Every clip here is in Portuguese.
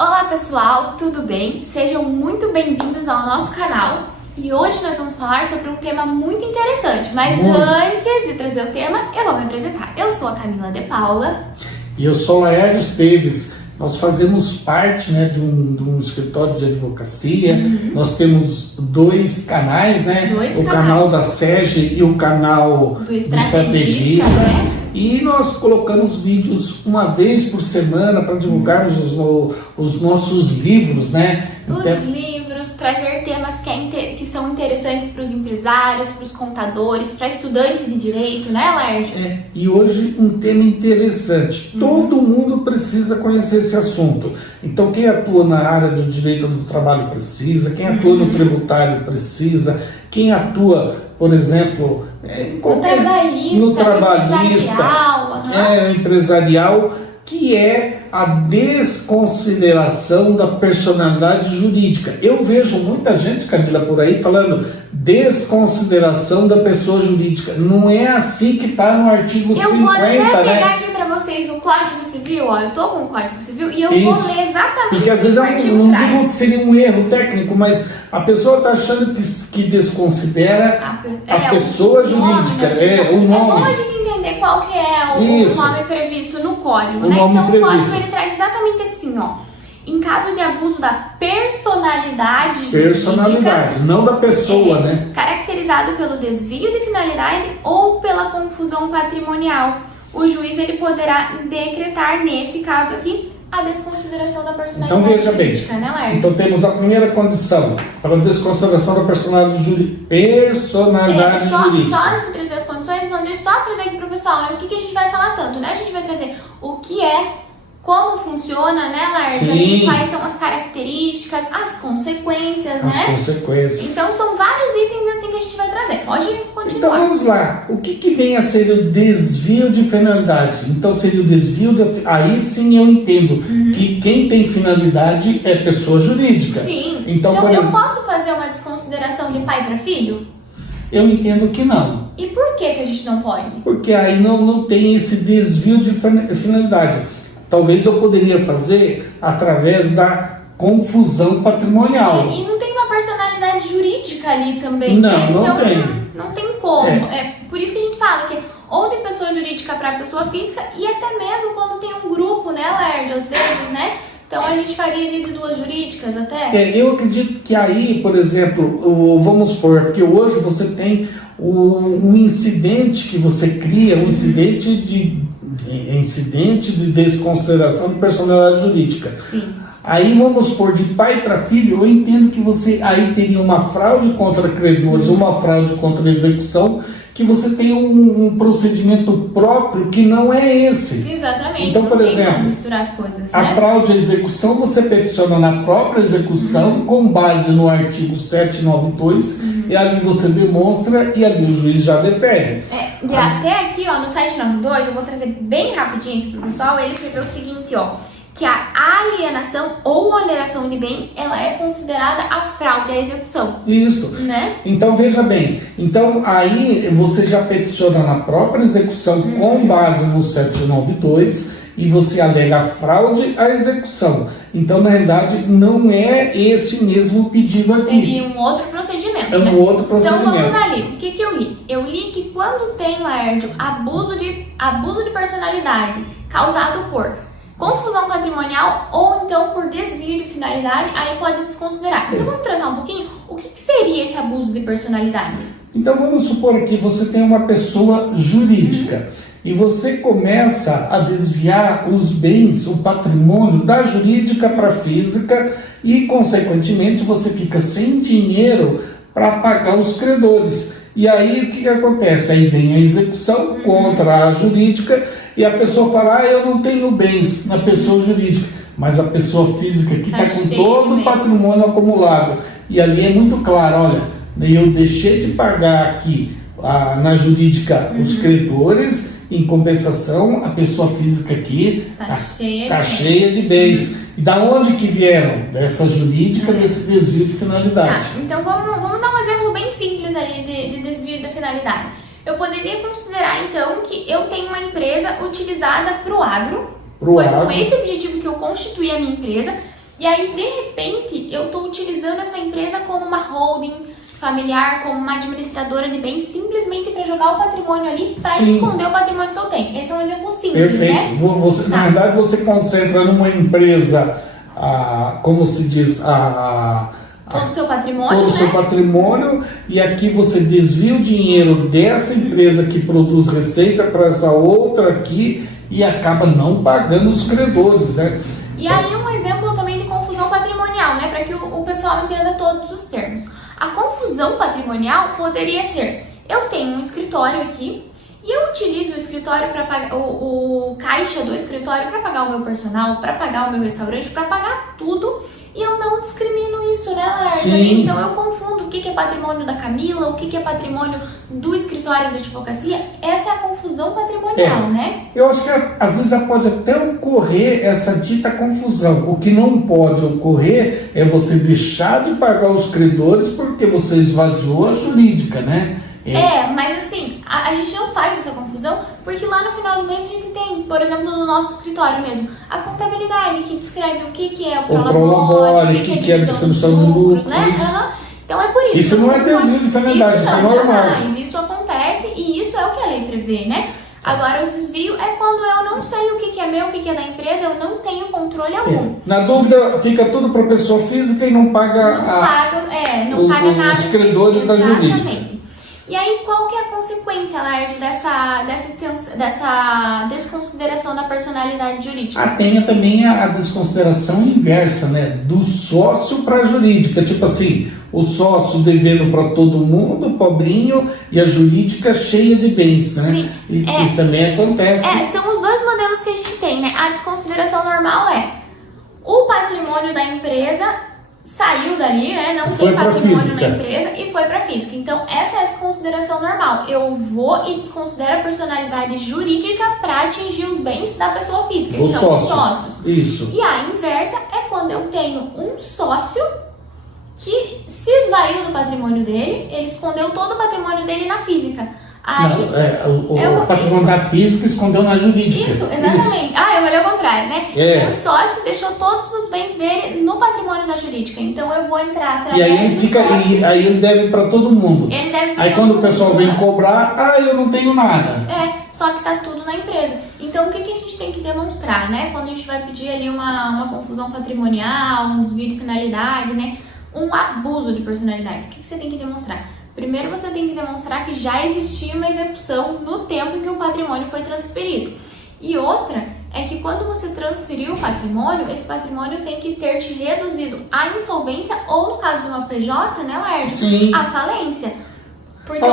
Olá pessoal, tudo bem? Sejam muito bem-vindos ao nosso canal e hoje nós vamos falar sobre um tema muito interessante, mas antes de trazer o tema, eu vou me apresentar. Eu sou a Camila de Paula. E eu sou o Laércio Esteves. Nós fazemos parte de um escritório de advocacia. Nós temos dois canais, o canal da SEG e o canal do Estrategista. E nós colocamos vídeos uma vez por semana para divulgarmos os nossos livros, Os livros, trazer temas que são interessantes para os empresários, para os contadores, para estudantes de direito, né, Laércio? E hoje um tema interessante. Todo mundo precisa conhecer esse assunto. Então quem atua na área do direito do trabalho precisa, quem atua no tributário precisa, quem atua, por exemplo, no trabalhista, empresarial, que é a desconsideração da personalidade jurídica. Eu vejo muita gente, Camila, por aí falando desconsideração da pessoa jurídica. Não é assim que está no artigo 50, Eu vou até pegar aqui para vocês o Código Civil, ó, eu tô com o Código Civil e eu vou ler exatamente. Porque às vezes não digo que seria um erro técnico, mas a pessoa está achando que desconsidera a pessoa jurídica, o nome. É bom a gente entender qual que é o nome previsto no código, Então o código ele traz exatamente assim, ó. Em caso de abuso da personalidade jurídica, não da pessoa, caracterizado pelo desvio de finalidade ou pela confusão patrimonial, o juiz ele poderá decretar, nesse caso aqui, a desconsideração da personalidade jurídica. Então veja bem, então temos a primeira condição para a desconsideração da personalidade jurídica. Só antes de trazer as condições, não deixa só trazer aqui para o pessoal, o que a gente vai falar tanto, A gente vai trazer o que é, como funciona, Laércio? Quais são as características, as consequências, consequências. Então são vários itens assim que a gente vai trazer. Pode continuar. Então vamos lá. O que vem a ser o desvio de finalidade? Então seria o desvio Aí sim eu entendo que quem tem finalidade é pessoa jurídica. Sim. Então eu posso fazer uma desconsideração de pai para filho? Eu entendo que não. E por que a gente não pode? Porque aí não tem esse desvio de finalidade. Talvez eu poderia fazer através da confusão patrimonial. E não tem uma personalidade jurídica ali também, Não tem. Não tem como. É por isso que a gente fala que ou de pessoa jurídica para pessoa física e até mesmo quando tem um grupo, Laércio, às vezes, Então a gente faria ali de duas jurídicas até? Eu acredito que aí, por exemplo, vamos supor, porque hoje você tem um incidente que você cria, um incidente de desconsideração de personalidade jurídica. Sim. Aí vamos supor, de pai para filho, eu entendo que você aí teria uma fraude contra credores, uma fraude contra a execução, que você tem um procedimento próprio que não é esse. Exatamente. Então, por exemplo, misturar as coisas, a fraude à execução, você peticiona na própria execução, com base no artigo 792, e ali você demonstra e ali o juiz já defere. Até aqui, no 792, eu vou trazer bem rapidinho aqui pro pessoal, ele escreveu o seguinte, que a alienação ou oneração de bem, ela é considerada a fraude à execução. Isso. Então, veja bem, então aí você já peticiona na própria execução com base no 792 e você alega fraude à execução. Então, na realidade, não é esse mesmo pedido aqui. Seria um outro procedimento, um outro procedimento. Então, vamos ali. O que eu li? Eu li que quando tem, Laércio, abuso de personalidade causado por confusão patrimonial ou então por desvio de finalidade, aí pode desconsiderar. Então vamos tratar um pouquinho o que seria esse abuso de personalidade? Então vamos supor que você tem uma pessoa jurídica e você começa a desviar os bens, o patrimônio da jurídica para a física e consequentemente você fica sem dinheiro para pagar os credores. E aí o que acontece? Aí vem a execução contra a jurídica e a pessoa fala, eu não tenho bens na pessoa jurídica, mas a pessoa física que está com todo o patrimônio acumulado. E ali é muito claro, olha, eu deixei de pagar aqui na jurídica os credores, em compensação a pessoa física aqui está cheia de bens. E da onde que vieram? Dessa jurídica, desse desvio de finalidade. Então vamos dar um exemplo bem simples ali de desvio de finalidade. Eu poderia considerar então que eu tenho uma empresa utilizada para o agro. Foi com esse objetivo que eu constituí a minha empresa. E aí, de repente, eu estou utilizando essa empresa como uma holding familiar, como uma administradora de bens, simplesmente para jogar o patrimônio ali, para esconder o patrimônio que eu tenho. Esse é um exemplo simples, perfeito, né? Você, na verdade, você concentra numa empresa, como se diz, todo o seu patrimônio, todo o seu patrimônio, e aqui você desvia o dinheiro dessa empresa que produz receita para essa outra aqui e acaba não pagando os credores, né? E aí um exemplo também de confusão patrimonial, né, para que o pessoal entenda todos os termos. A confusão patrimonial poderia ser: eu tenho um escritório aqui e eu utilizo o escritório para pagar o caixa do escritório para pagar o meu personal, para pagar o meu restaurante, para pagar tudo, e eu não discrimino isso, né, Laércio? Então eu confundo o que é patrimônio da Camila, o que é patrimônio do escritório da advocacia. Essa é a confusão patrimonial, né? Eu acho que às vezes pode até ocorrer essa dita confusão. O que não pode ocorrer é você deixar de pagar os credores porque você esvaziou a jurídica, né? Mas assim, a gente não faz essa confusão, porque lá no final do mês a gente tem, por exemplo, no nosso escritório mesmo, a contabilidade que descreve o que é o prolabore, o que é a distribuição de lucros, né? Então é por isso. Isso não é desvio de finalidade, isso é normal. Mas isso acontece e isso é o que a lei prevê, né? Agora, o desvio é quando eu não sei o que é meu, o que é da empresa, eu não tenho controle algum. Na dúvida, fica tudo para a pessoa física e não paga, não paga nada os credores da jurídica. E aí, qual que é a consequência, Laércio, dessa desconsideração da personalidade jurídica? Tem também a desconsideração inversa, né? Do sócio para a jurídica. Tipo assim, o sócio devendo para todo mundo, pobrinho, e a jurídica cheia de bens, né? Sim. Isso também acontece. São os dois modelos que a gente tem, né? A desconsideração normal é o patrimônio da empresa saiu dali, né? Não tem patrimônio na empresa e foi para física. Então, essa é a desconsideração normal. Eu vou e desconsidero a personalidade jurídica para atingir os bens da pessoa física, que são os sócios. Isso. E a inversa é quando eu tenho um sócio que se esvaiu do patrimônio dele, ele escondeu todo o patrimônio dele na física. O patrimônio da física escondeu na jurídica. Isso, exatamente. Eu falei ao contrário, né? O sócio deixou todos os bens dele no patrimônio da jurídica. Então eu vou entrar através e aí ele deve para todo mundo. Ele deve aí quando o pessoal vem cobrar, eu não tenho nada. Só que tá tudo na empresa. Então o que a gente tem que demonstrar, né? Quando a gente vai pedir ali uma confusão patrimonial, um desvio de finalidade, né? Um abuso de personalidade. O que você tem que demonstrar? Primeiro, você tem que demonstrar que já existia uma execução no tempo em que o patrimônio foi transferido. E outra é que quando você transferiu o patrimônio, esse patrimônio tem que ter te reduzido à insolvência ou, no caso de uma PJ, né, Laércio, a falência. Porque...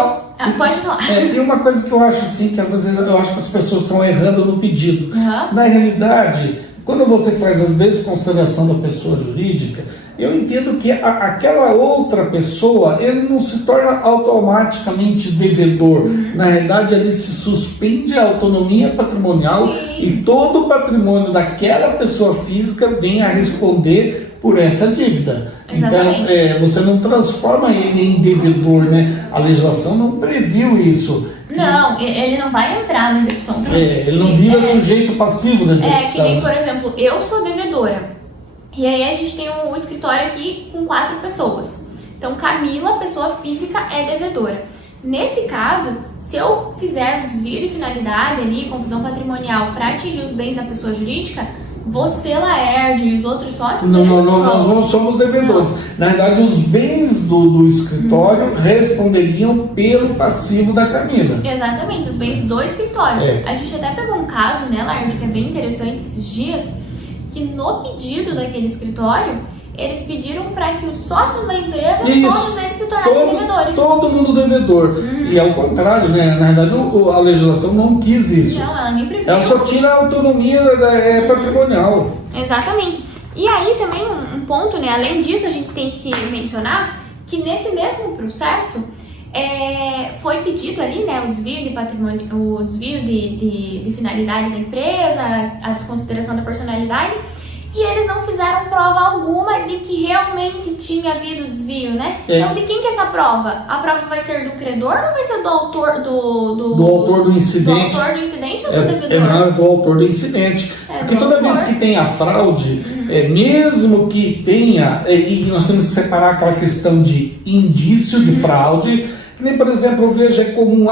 pode falar. E uma coisa que eu acho assim, que às vezes eu acho que as pessoas estão errando no pedido. Na realidade, quando você faz a desconsideração da pessoa jurídica, eu entendo que aquela outra pessoa, ele não se torna automaticamente devedor. Na realidade, ele se suspende a autonomia patrimonial e todo o patrimônio daquela pessoa física vem a responder por essa dívida. Exatamente. Então, você não transforma ele em devedor, né? A legislação não previu isso. Não, ele não vai entrar na execução. Ele não vira sujeito passivo da execução. Que nem, por exemplo, eu sou devedora. E aí a gente tem um escritório aqui com 4 pessoas. Então, Camila, pessoa física, é devedora. Nesse caso, se eu fizer um desvio de finalidade ali, confusão patrimonial, para atingir os bens da pessoa jurídica, você, Laércio, e os outros sócios... Nós não somos devedores. Na verdade, os bens do escritório responderiam pelo passivo da Camila. Exatamente, os bens do escritório. A gente até pegou um caso, né, Laércio, que é bem interessante esses dias, que no pedido daquele escritório, eles pediram para que os sócios da empresa, todos eles se tornassem devedores. Todo mundo devedor. E ao contrário, né? Na verdade, a legislação não quis isso. Não, ela nem previu. Ela só tira a autonomia patrimonial. Exatamente. E aí também um ponto, né? Além disso, a gente tem que mencionar que nesse mesmo processo foi pedido ali, né, o desvio de patrimônio, o desvio de finalidade da empresa, a desconsideração da personalidade, e eles não fizeram prova alguma de que realmente tinha havido desvio, né? Então, de quem que é essa prova? A prova vai ser do credor ou vai ser do autor do autor do incidente? Do autor do incidente ou do devedor? Do autor do incidente. Porque toda vez que tem a fraude, mesmo que tenha, e nós temos que separar aquela questão de indício de fraude, que nem, por exemplo, eu vejo comum,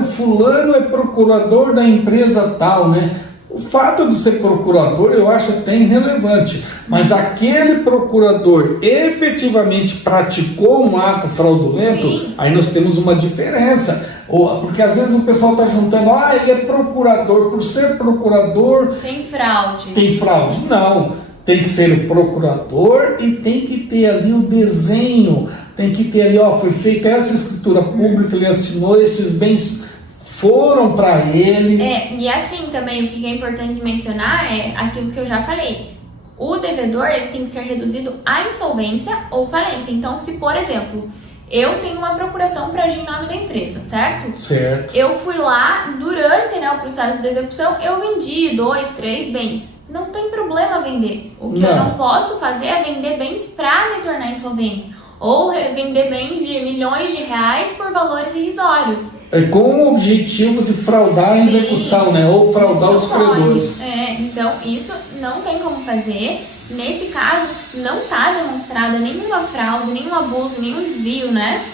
o fulano é procurador da empresa tal, né? O fato de ser procurador eu acho até irrelevante, mas aquele procurador efetivamente praticou um ato fraudulento, sim, aí nós temos uma diferença. Porque às vezes o pessoal está juntando, ele é procurador, por ser procurador... Tem fraude. Tem fraude. Não, tem que ser o procurador e tem que ter ali o desenho, tem que ter ali, foi feita essa escritura pública, ele assinou, estes bens foram para ele. E assim também, o que é importante mencionar é aquilo que eu já falei. O devedor, ele tem que ser reduzido à insolvência ou falência. Então, se, por exemplo, eu tenho uma procuração para agir em nome da empresa, certo? Certo. Eu fui lá, durante o processo de execução, eu vendi 2, 3 bens. Não tem problema vender. O que eu não posso fazer é vender bens para me tornar insolvente. Ou vender bens de milhões de reais por valores irrisórios. Com o objetivo de fraudar a execução, né? Ou fraudar os credores. Então isso não tem como fazer. Nesse caso, não está demonstrada nenhuma fraude, nenhum abuso, nenhum desvio, né?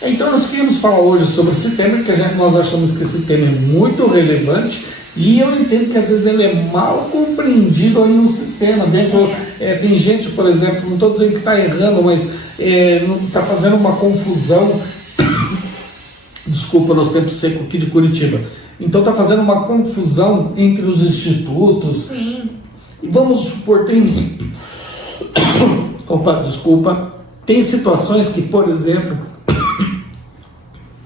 Então nós queríamos falar hoje sobre esse tema, que nós achamos que esse tema é muito relevante e eu entendo que às vezes ele é mal compreendido aí no sistema. Tem gente, por exemplo, não estou dizendo que está errando, mas está fazendo uma confusão. Desculpa, nós temos seco aqui de Curitiba. Então está fazendo uma confusão entre os institutos. Sim. E vamos supor, tem situações que, por exemplo...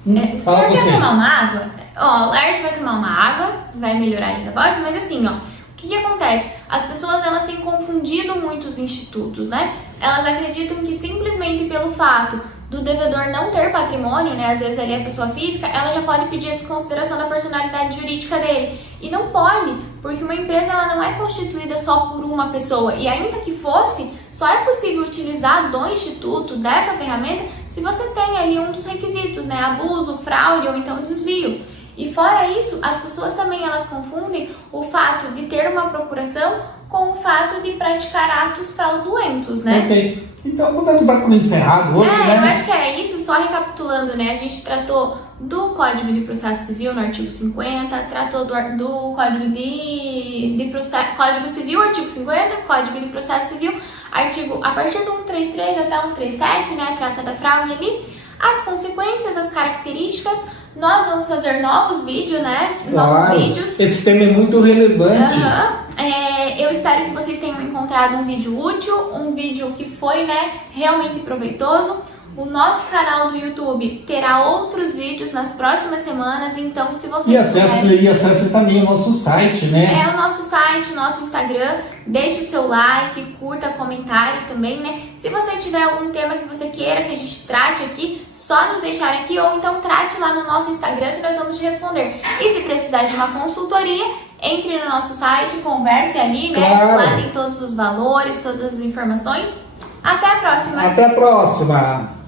o senhor quer tomar uma água? O Laerte vai tomar uma água, vai melhorar ainda a voz, mas assim, o que acontece? As pessoas, elas têm confundido muito os institutos, né? Elas acreditam que simplesmente pelo fato do devedor não ter patrimônio, né? Às vezes ali a pessoa física, ela já pode pedir a desconsideração da personalidade jurídica dele. E não pode, porque uma empresa, ela não é constituída só por uma pessoa. E ainda que fosse, só é possível utilizar do instituto, dessa ferramenta, se você tem ali um dos requisitos, né? Abuso, fraude ou então desvio. E fora isso, as pessoas também, elas confundem o fato de ter uma procuração com o fato de praticar atos fraudulentos, né? Perfeito. Então podemos dar por encerrado hoje, né? Eu acho que é isso. Só recapitulando, né? A gente tratou do Código de Processo Civil no artigo 50, tratou do Código Código Civil, artigo 50, Código de Processo Civil, a partir do 133 até 137, né? Trata da fraude ali, as consequências, as características. Nós vamos fazer novos vídeos, né? Claro, novos vídeos. Esse tema é muito relevante. Eu espero que vocês tenham encontrado um vídeo útil, um vídeo que foi, né, realmente proveitoso. O nosso canal do YouTube terá outros vídeos nas próximas semanas, então se vocês acesse também o nosso site, né? O nosso site, o nosso Instagram, deixe o seu like, curta, comentário também, né? Se você tiver algum tema que você queira que a gente trate aqui, só nos deixar aqui ou então trate lá no nosso Instagram que nós vamos te responder. E se precisar de uma consultoria, entre no nosso site, converse ali, né? Claro. Lá tem todos os valores, todas as informações. Até a próxima! Até a próxima!